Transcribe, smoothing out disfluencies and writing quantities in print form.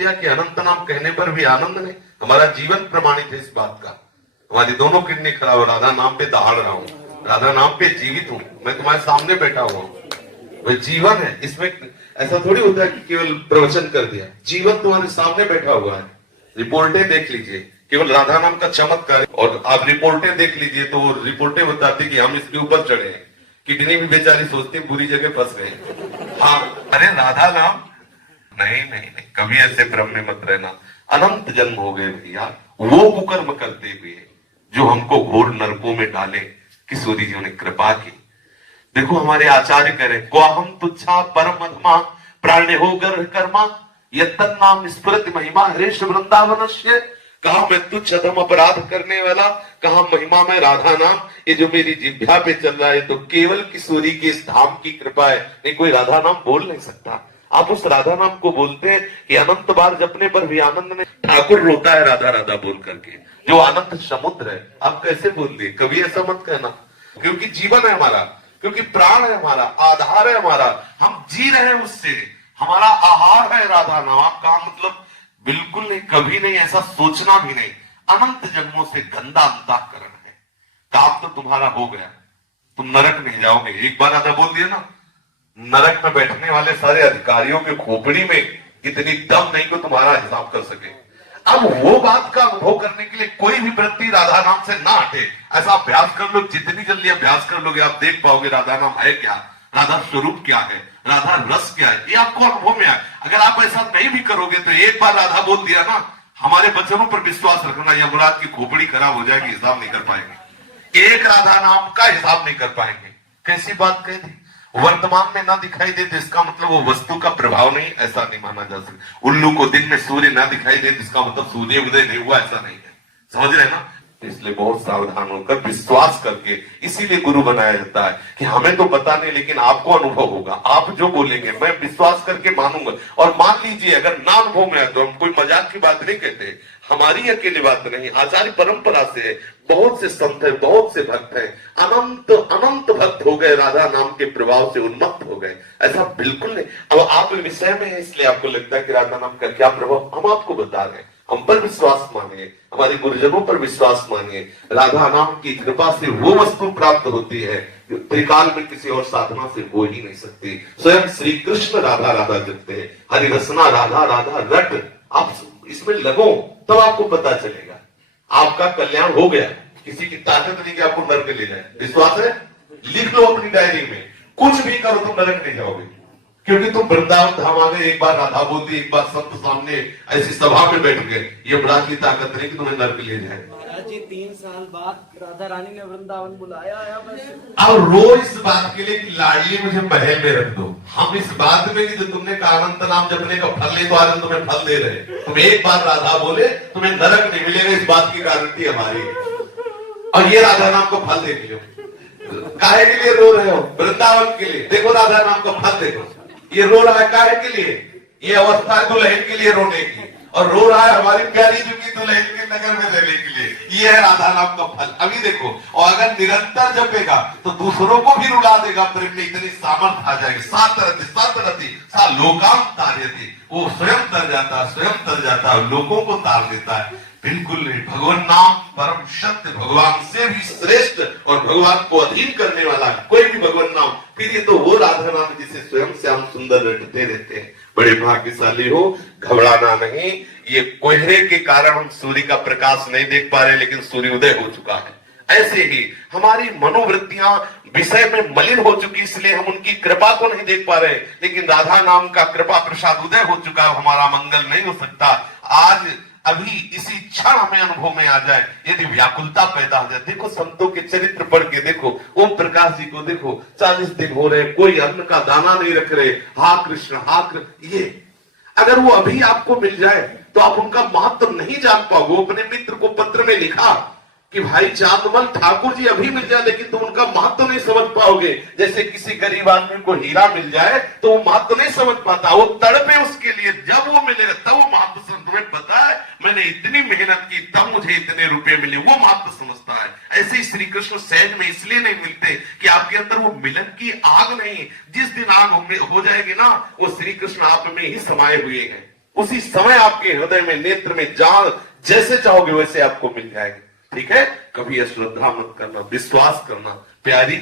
दिया कि अनंत नाम कहने पर भी आनंद नहीं। हमारा जीवन प्रमाणित है इस बात का। हमारी दोनों किडनी खराब हो, राधा नाम पे दहाड़ रहा हूँ, राधा नाम पे जीवित हूँ, मैं तुम्हारे सामने बैठा हुआ हूँ। वह जीवन है, इसमें ऐसा थोड़ी होता है कि केवल प्रवचन कर दिया। जीवन तुम्हारे सामने बैठा हुआ है। रिपोर्टें देख लीजिए, केवल राधा नाम का चमत्कार, और आप रिपोर्टें देख लीजिए तो वो रिपोर्टें बताती कि हम इसके ऊपर चढ़े हैं। किडनी भी बेचारी सोचती बुरी जगह फंस गए। हाँ, अरे राधा नाम नहीं नहीं नहीं, कभी ऐसे भ्रम में मत रहना। अनंत जन्म हो गए भैया वो कुकर्म करते हुए जो हमको घोर नरकों में डाले। किशोरी जी ने कृपा की। देखो हमारे आचार्य कह रहे, क्वाहम तुच्छा परम अधमा प्राण्य हो गर्भ कर्मा यत्तन नाम स्मृति महिमा हरेश वृंदावनस्य। कहा मैं तुच्छ अधम अपराध करने वाला, कहा महिमा में राधा नाम। ये जो मेरी जिह्वा पे चल रहा है तो केवल किशोरी के इस धाम की कृपा है, नहीं कोई राधा नाम बोल नहीं सकता। आप उस राधा नाम को बोलते हैं कि अनंत बार जपने पर भी आनंद नहीं। ठाकुर रोता है राधा राधा बोल करके, जो अनंत समुद्र है। आप कैसे बोल दिए? कभी ऐसा मत कहना, क्योंकि जीवन है हमारा, क्योंकि प्राण है हमारा, आधार है हमारा, हम जी रहे हैं उससे। हमारा आहार है राधा नाम। का मतलब बिल्कुल नहीं, कभी नहीं, ऐसा सोचना भी नहीं। अनंत जन्मों से गंदा अंतःकरण है। काम तो तुम्हारा हो गया, तुम नरक नहीं जाओगे। एक बार राधा बोल दिया ना, नरक में बैठने वाले सारे अधिकारियों के खोपड़ी में इतनी दम नहीं को तुम्हारा हिसाब कर सके। अब वो बात का अनुभव करने के लिए कोई भी वृत्ति राधा नाम से ना हटे। ऐसा अभ्यास कर लो, जितनी जल्दी अभ्यास कर लोगे आप देख पाओगे राधा नाम है क्या, राधा स्वरूप क्या है, राधा रस क्या है, ये आपको अनुभव में आए। अगर आप ऐसा नहीं भी करोगे तो एक बार राधा बोल दिया ना, हमारे वचनों पर विश्वास रखना, यमराज की खोपड़ी खराब हो जाएगी, हिसाब नहीं कर पाएंगे। एक राधा नाम का हिसाब नहीं कर पाएंगे। कैसी बात कह दी? वर्तमान में ना दिखाई दे तो इसका मतलब वो वस्तु का प्रभाव नहीं, ऐसा नहीं माना जा सकता। उल्लू को दिन में सूर्य ना दिखाई दे तो इसका मतलब सूर्य उदय नहीं हुआ, ऐसा नहीं है। समझ रहे ना? इसलिए बहुत सावधान होकर विश्वास करके, इसीलिए गुरु बनाया जाता है कि हमें तो पता नहीं लेकिन आपको अनुभव होगा। आप जो बोलेंगे मैं विश्वास करके मानूंगा। और मान लीजिए अगर ना अनुभव में आए तो हम कोई मजाक की बात नहीं कहते, हमारी अकेली बात नहीं, आचार्य परंपरा से है। बहुत से संत है, बहुत से भक्त हैं, अनंत अनंत भक्त हो गए, राधा नाम के प्रभाव से उन्मत्त हो गए। ऐसा बिल्कुल नहीं। अब आप विषय में है इसलिए आपको लगता है कि राधा नाम का क्या प्रभाव, हम आपको बता रहे हैं। हम पर विश्वास मानिए, हमारे गुरुजनों पर विश्वास मानिए। राधा नाम की कृपा से वो वस्तु प्राप्त होती है जो त्रिकाल में किसी और साधना से हो ही नहीं सकती। स्वयं श्री कृष्ण राधा राधा जपते हैं, हरि रसना राधा राधा रट। आप इसमें लगो तब आपको पता चलेगा, आपका कल्याण हो गया। किसी की ताकत नहीं कि आपको नरक ले जाए। विश्वास है? लिख लो अपनी डायरी में, कुछ भी करो तुम नरक नहीं जाओगे, क्योंकि तुम वृंदावन धाम आ गए। एक बार राधा बोल दी, एक बार संत सामने ऐसी सभा में बैठ गए, ये बड़ा की ताकत नहीं कि तुम्हें नरक ले जाए। जी 3 साल बाद राधा रानी ने वृंदावन बुलाया है। अब रो इस बात के लिए कि लाडली मुझे महल में रख दो। हम इस बात में कि जो तुमने कहा अनंत नाम जपने का फल ले, तो आज तुम्हें फल दे रहे। तुम एक बार राधा बोले तुम्हें नरक नहीं मिलेगा, इस बात की गारंटी हमारी। और ये राधा नाम को फल देख लो। काहे के लिए रो रहे हो? वृंदावन के लिए। देखो राधा नाम का फल देखो, ये रो रहा है काहे के लिए? ये अवस्था है दुल्हन के लिए रोने की, और रो रहा है हमारी प्यारी जी की दुल्हन के नगर में रहने के लिए। ये है राधा नाम का फल। अभी देखो, और अगर निरंतर जपेगा तो दूसरों को भी रुला देगा। प्रेम में इतनी सामर्थ आ जाएगी। सातरति सा लोकाम तार्यति, वो स्वयं तर जाता, स्वयं तर जाता, लोगों को तार देता है। बिल्कुल नहीं। भगवान नाम परम सत्य, भगवान से भी श्रेष्ठ और भगवान को अधीन करने वाला कोई भी भगवान नाम। फिर ये तो वो राधा नाम जिसे स्वयं श्याम सुंदर रटते रहते हैं। बड़े भाग्यशाली हो, घबराना नहीं। ये कोहरे के कारण हम सूर्य का प्रकाश नहीं देख पा रहे, लेकिन सूर्य उदय हो चुका है। ऐसे ही हमारी मनोवृत्तियां विषय में मलिन हो चुकी, इसलिए हम उनकी कृपा को नहीं देख पा रहे। लेकिन राधा नाम का कृपा प्रसाद उदय हो चुका है, हमारा मंगल नहीं हो सकता। आज अभी इसी क्षण हमें अनुभव में आ जाए, यदि व्याकुलता पैदा हो जाए। देखो संतों के चरित्र पढ़ के देखो, ओम प्रकाश जी को देखो, 40 दिन हो रहे, कोई अन्न का दाना नहीं रख रहे। हा कृष्ण हा कृष्ण। ये अगर वो अभी आपको मिल जाए तो आप उनका महत्व नहीं जान पाओगे। वो अपने मित्र को पत्र में लिखा कि भाई चांदमल ठाकुर जी अभी मिल जाए, लेकिन तुम उनका महत्व नहीं समझ पाओगे। जैसे किसी गरीब आदमी को हीरा मिल जाए तो वो महत्व नहीं समझ पाता, वो तड़पे उसके लिए। जब वो मिलेगा तब वो महत्व समझ। तुम्हें पता है मैंने इतनी मेहनत की तब मुझे इतने रुपए मिले, वो महत्व समझता है। ऐसे ही श्री कृष्ण सहज में इसलिए नहीं मिलते कि आपके अंदर वो मिलन की आग नहीं। जिस दिन आग हो जाएगी ना, वो श्री कृष्ण आप में ही समाये हुए हैं। उसी समय आपके हृदय में, नेत्र में, जहां जैसे चाहोगे वैसे आपको मिल जाएगी। ठीक है, कभी अश्रद्धा मत करना, विश्वास करना। प्यारी